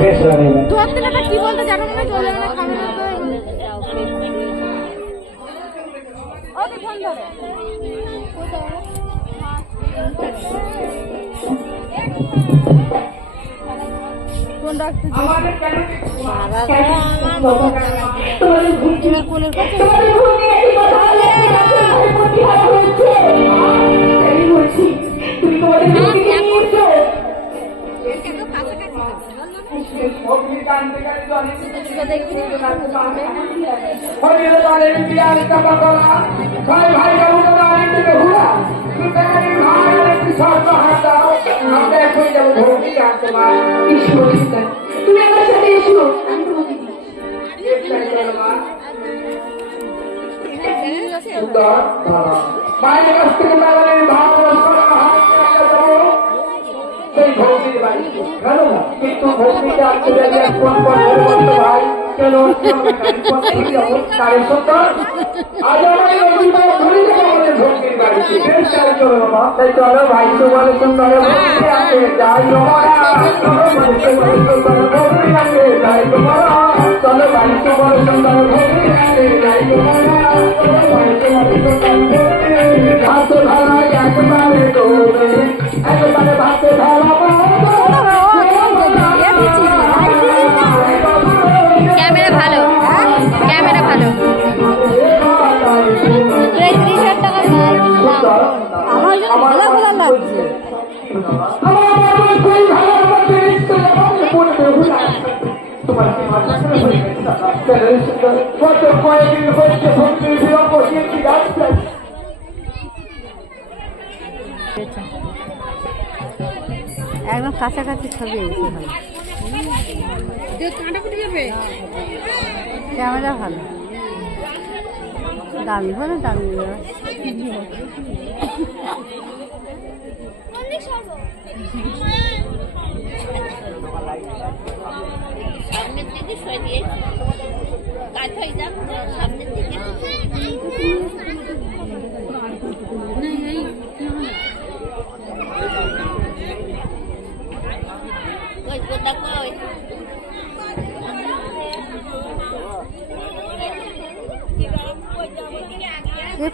কি বলতে জানো না চলে না খাবে না ও তো ফোন ধরো কোন ডাক্তার আমাদের কেন তোমাদের ঘুরতে কোলের কাছে আমি বলছি তুমি তোমাদের ঘুরতে কি করছো কেন কাছে কাছে ওকে কানতে কানতে অনেক কিছু দেখি রাখতে পারবে হয়ে গেল তাহলে বিয়ার কাটা করা ভাই ভাই বাবুরা অনেক দিকে ঘুরা তুমি ভাই অনেক সব হাত দাও আমরা এখন যাব ভর্তি কাটতে পার ঈশ্বর তুমি আমার সাথে এসো আমি তোমাকে মায়ের কাছ থেকে মেলানের ভাব সেই ভক্তির বাড়ি ভালো না কিন্তু ভক্তিটা কোন করতে ভাই কেন তারের সত্য আজ আমাদের অভিভাবক ধরে যাবে আমাদের ভক্তির বাড়িতে বেশ চাই চলো বাবা তাই চলো ভাই তোমাদের সঙ্গে ভক্তি আছে যাই তোমারা ভক্তি আছে যাই তোমারা চলো ভাই তোমাদের সঙ্গে ভক্তি আছে যাই তোমারা ভাতে ভালো একবারে ডোবে একবারে ভাতে ভালো ক্যামেরা ভালো ক্যামেরা ভালো আমার ভালো ভালো লাগছে একদম কাছাকাছি ছবি ক্যামেরা ভালো দামি বলো দামি সামনের দিকে সরিয়ে কাজ হয়ে যাক সামনের দিকে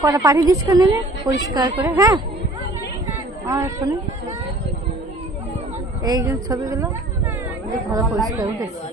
কটা পাঠিয়ে দিস কেন পরিষ্কার করে হ্যাঁ আমার এক্ষুনি এইজন ছবিগুলো ভালো পরিষ্কার উঠেছে